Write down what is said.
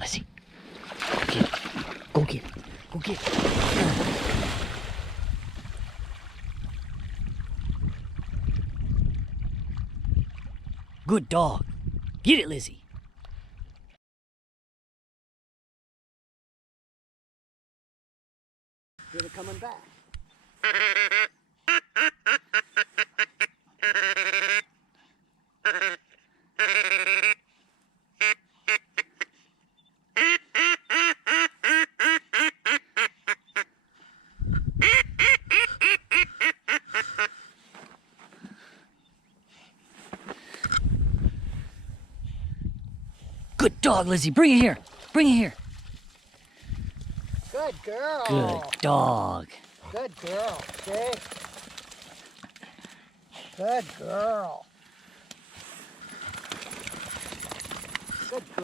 Lizzie, go get it. Go get it. Go get it. Good dog. Get it, Lizzie. Get it coming back. Good dog, Lizzie. Bring it here. Bring it here. Good girl. Good dog. Good girl, see? Good girl. Good girl.